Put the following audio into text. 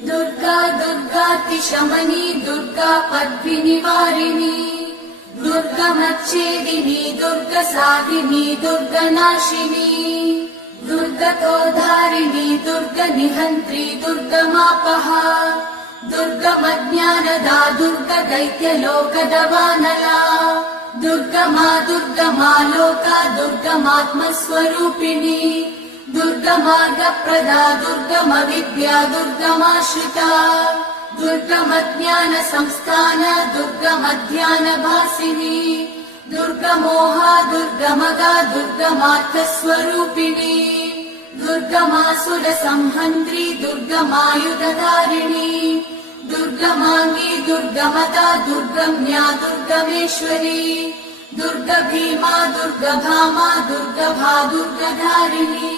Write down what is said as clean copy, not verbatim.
दुर्गा दुर्गातिशमनी दुर्गा पद्विनिवारिणी दुर्गमच्छेदिनी दुर्गसाधिनी दुर्गनाशिनी दुर्गतोधारिणी दुर्गनिहन्त्री दुर्गमापहा दुर्गमज्ञानदा दुर्गदैत्यलोकदवानला दुर्गमा दुर्गमा लोका दुर्गमात्मस्वरूपिणी दुर्गमार्गप्रदा दुर्गमविद्या दुर्गमाश्रिता दुर्गमज्ञानसंस्थान दुर्गमध्यानभासिनी दुर्गमोहा दुर्गमगा दुर्गमार्थस्वरूपिणी दुर्गमासुरसंहन्त्री दुर्गमायुधधारिणी दुर्गमाङ्गी दुर्गमदा दुर्गम्या दुर्गमेश्वरी दुर्गभीमा दुर्गभामा दुर्गभा दुर्गधारिणी।